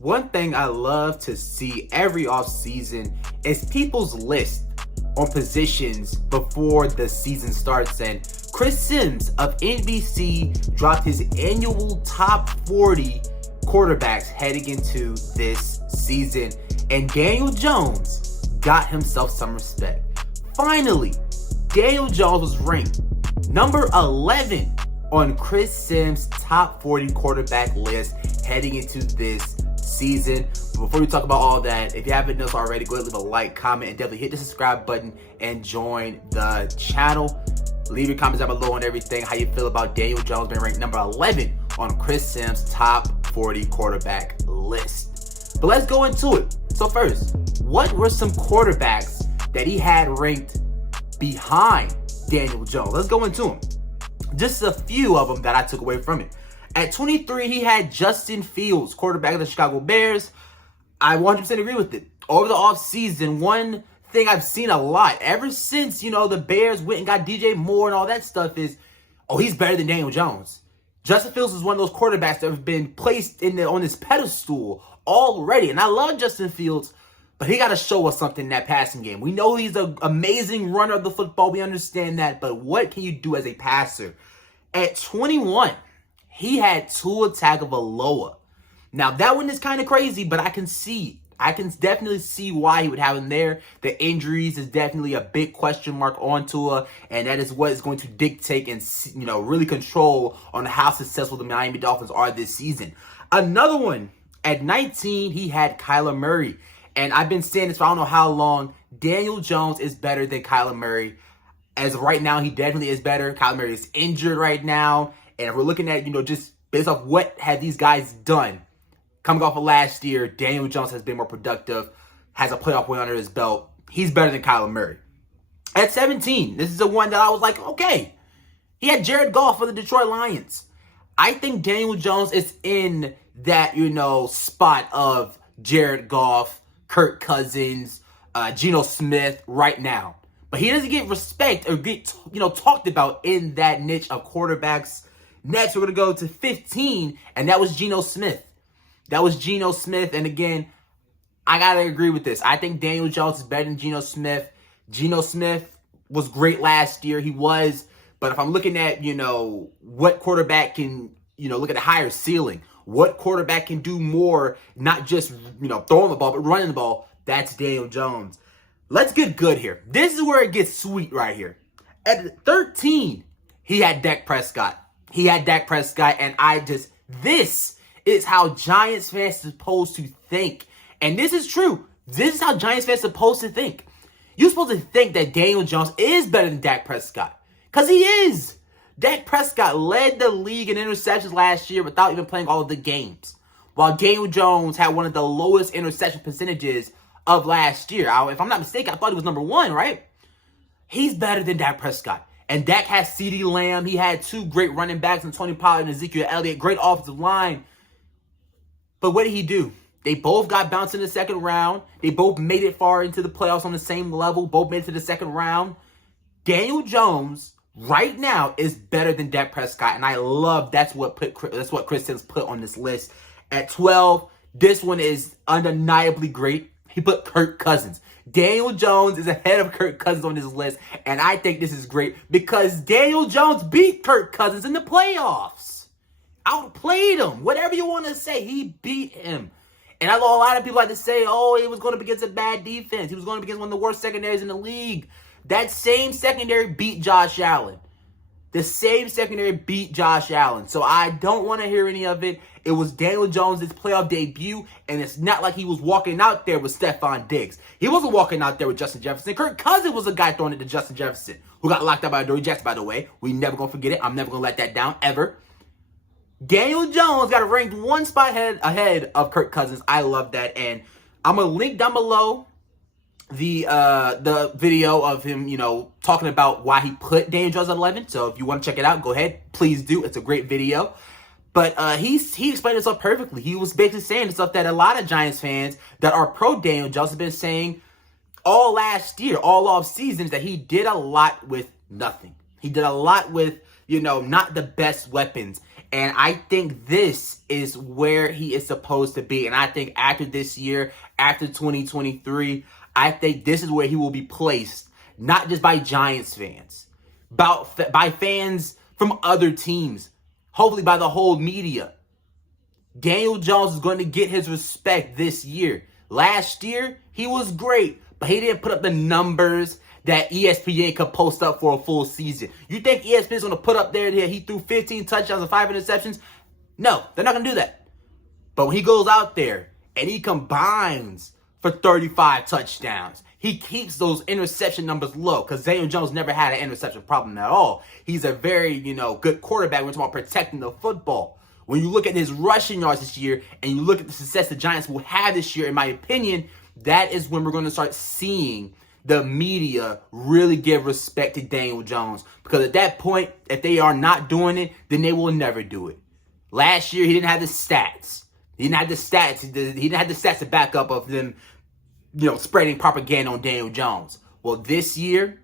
One thing I love to see every offseason is people's list on positions before the season starts. And Chris Sims of NBC dropped his annual top 40 quarterbacks heading into this season. And Daniel Jones got himself some respect. Finally, Daniel Jones was ranked number 11 on Chris Sims' top 40 quarterback list heading into this season. But before we talk about all that, if you haven't done so already, go ahead and leave a like, comment, and definitely hit the subscribe button and join the channel. Leave your comments down below on everything, how you feel about Daniel Jones being ranked number 11 on Chris Sims' top 40 quarterback list. But let's go into it. So first, what were some quarterbacks that he had ranked behind Daniel Jones? Let's go into them. Just a few of them that I took away from it. At 23, he had Justin Fields, quarterback of the Chicago Bears. I 100% agree with it. Over the offseason, one thing I've seen a lot, ever since, the Bears went and got DJ Moore and all that stuff is, he's better than Daniel Jones. Justin Fields is one of those quarterbacks that have been placed on this pedestal already. And I love Justin Fields, but he got to show us something in that passing game. We know he's an amazing runner of the football. We understand that. But what can you do as a passer? At 21, he had Tua Tagovailoa. Now, that one is kind of crazy, but I can definitely see why he would have him there. The injuries is definitely a big question mark on Tua, and that is what is going to dictate and, really control on how successful the Miami Dolphins are this season. Another one, at 19, he had Kyler Murray. And I've been saying this for I don't know how long. Daniel Jones is better than Kyler Murray. As of right now, he definitely is better. Kyler Murray is injured right now. And if we're looking at, just based off what have these guys done, coming off of last year, Daniel Jones has been more productive, has a playoff win under his belt. He's better than Kyler Murray. At 17, this is the one that I was like, okay. He had Jared Goff for the Detroit Lions. I think Daniel Jones is in that, spot of Jared Goff, Kirk Cousins, Geno Smith right now. But he doesn't get respect or get, talked about in that niche of quarterbacks. Next, we're going to go to 15, and that was Geno Smith. And again, I got to agree with this. I think Daniel Jones is better than Geno Smith. Geno Smith was great last year. He was. But if I'm looking at, what quarterback can, look at a higher ceiling, what quarterback can do more, not just, throwing the ball, but running the ball, that's Daniel Jones. Let's get good here. This is where it gets sweet right here. At 13, he had Dak Prescott. And this is how Giants fans are supposed to think. And this is true. This is how Giants fans are supposed to think. You're supposed to think that Daniel Jones is better than Dak Prescott. Because he is. Dak Prescott led the league in interceptions last year without even playing all of the games. While Daniel Jones had one of the lowest interception percentages of last year. If I'm not mistaken, I thought he was number 1, right? He's better than Dak Prescott. And Dak has CeeDee Lamb. He had 2 great running backs in Tony Pollard and Ezekiel Elliott. Great offensive line. But what did he do? They both got bounced in the second round. They both made it far into the playoffs on the same level. Both made it to the second round. Daniel Jones right now is better than Dak Prescott. And I love that's what Chris Sims put on this list. At 12, this one is undeniably great. He put Kirk Cousins. Daniel Jones is ahead of Kirk Cousins on this list. And I think this is great because Daniel Jones beat Kirk Cousins in the playoffs. Outplayed him. Whatever you want to say, he beat him. And I know a lot of people like to say, he was going up against a bad defense. He was going up against one of the worst secondaries in the league. That same secondary beat Josh Allen. The same secondary beat Josh Allen. So I don't want to hear any of it. It was Daniel Jones' playoff debut, and it's not like he was walking out there with Stephon Diggs. He wasn't walking out there with Justin Jefferson. Kirk Cousins was a guy throwing it to Justin Jefferson, who got locked out by Dory Jackson, by the way. We never going to forget it. I'm never going to let that down, ever. Daniel Jones got ranked 1 spot ahead of Kirk Cousins. I love that, and I'm going to link down below the video of him, talking about why he put Daniel Jones at 11. So if you want to check it out, go ahead. Please do. It's a great video. But he explained himself perfectly. He was basically saying the stuff that a lot of Giants fans that are pro Daniel Jones have been saying all last year, all off seasons, that he did a lot with nothing. He did a lot with, not the best weapons. And I think this is where he is supposed to be. And I think after this year, after 2023, I think this is where he will be placed, not just by Giants fans, by fans from other teams, hopefully by the whole media. Daniel Jones is going to get his respect this year. Last year, he was great, but he didn't put up the numbers that ESPN could post up for a full season. You think ESPN is going to put up there that he threw 15 touchdowns and 5 interceptions? No, they're not going to do that. But when he goes out there and he combines for 35 touchdowns, he keeps those interception numbers low because Daniel Jones never had an interception problem at all. He's a very, good quarterback when we're talking about protecting the football. When you look at his rushing yards this year and you look at the success the Giants will have this year, in my opinion, that is when we're going to start seeing the media really give respect to Daniel Jones. Because at that point, if they are not doing it, then they will never do it. Last year, he didn't have the stats. He didn't have the stats to back up of them, spreading propaganda on Daniel Jones. Well, this year,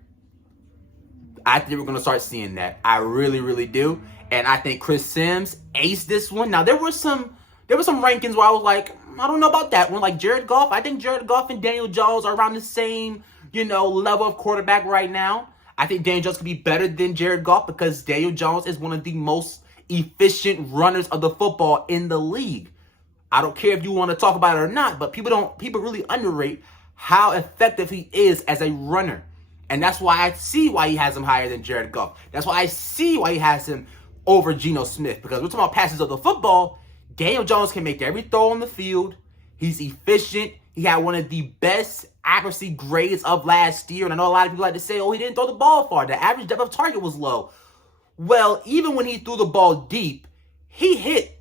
I think we're going to start seeing that. I really, really do. And I think Chris Sims aced this one. Now, there were some rankings where I was like, I don't know about that one. Like Jared Goff, I think Jared Goff and Daniel Jones are around the same, level of quarterback right now. I think Daniel Jones could be better than Jared Goff because Daniel Jones is one of the most efficient runners of the football in the league. I don't care if you want to talk about it or not, but people really underrate how effective he is as a runner. And that's why I see why he has him higher than Jared Goff. That's why I see why he has him over Geno Smith. Because we're talking about passes of the football, Daniel Jones can make every throw on the field. He's efficient. He had one of the best accuracy grades of last year. And I know a lot of people like to say, he didn't throw the ball far. The average depth of target was low. Well, even when he threw the ball deep, he hit.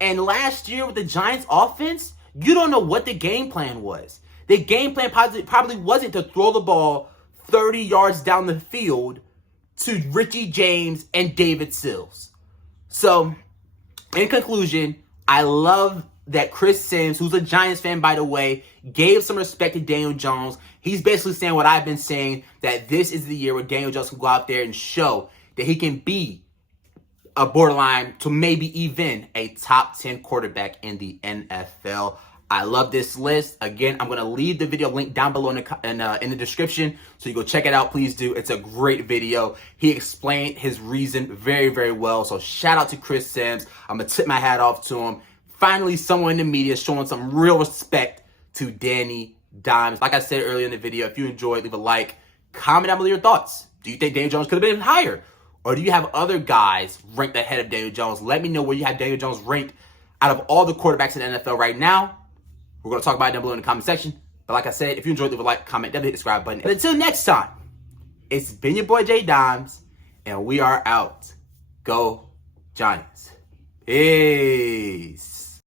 And last year with the Giants offense, you don't know what the game plan was. The game plan probably wasn't to throw the ball 30 yards down the field to Richie James and David Sills. So, in conclusion, I love that Chris Sims, who's a Giants fan, by the way, gave some respect to Daniel Jones. He's basically saying what I've been saying, that this is the year where Daniel Jones can go out there and show that he can be a borderline to maybe even a top 10 quarterback in the NFL. I love this list. Again, I'm going to leave the video link down below in the description, so you go check it out. Please do. It's a great video. He explained his reason very, very well. So shout out to Chris Sims. I'm going to tip my hat off to him. Finally, someone in the media showing some real respect to Danny Dimes. Like I said earlier in the video, if you enjoyed, leave a like. Comment down below your thoughts. Do you think Daniel Jones could have been higher? Or do you have other guys ranked ahead of Daniel Jones? Let me know where you have Daniel Jones ranked out of all the quarterbacks in the NFL right now. We're going to talk about it down below in the comment section. But like I said, if you enjoyed, leave a like, comment, definitely hit the subscribe button. But until next time, it's been your boy J Dimes, and we are out. Go Giants. Peace.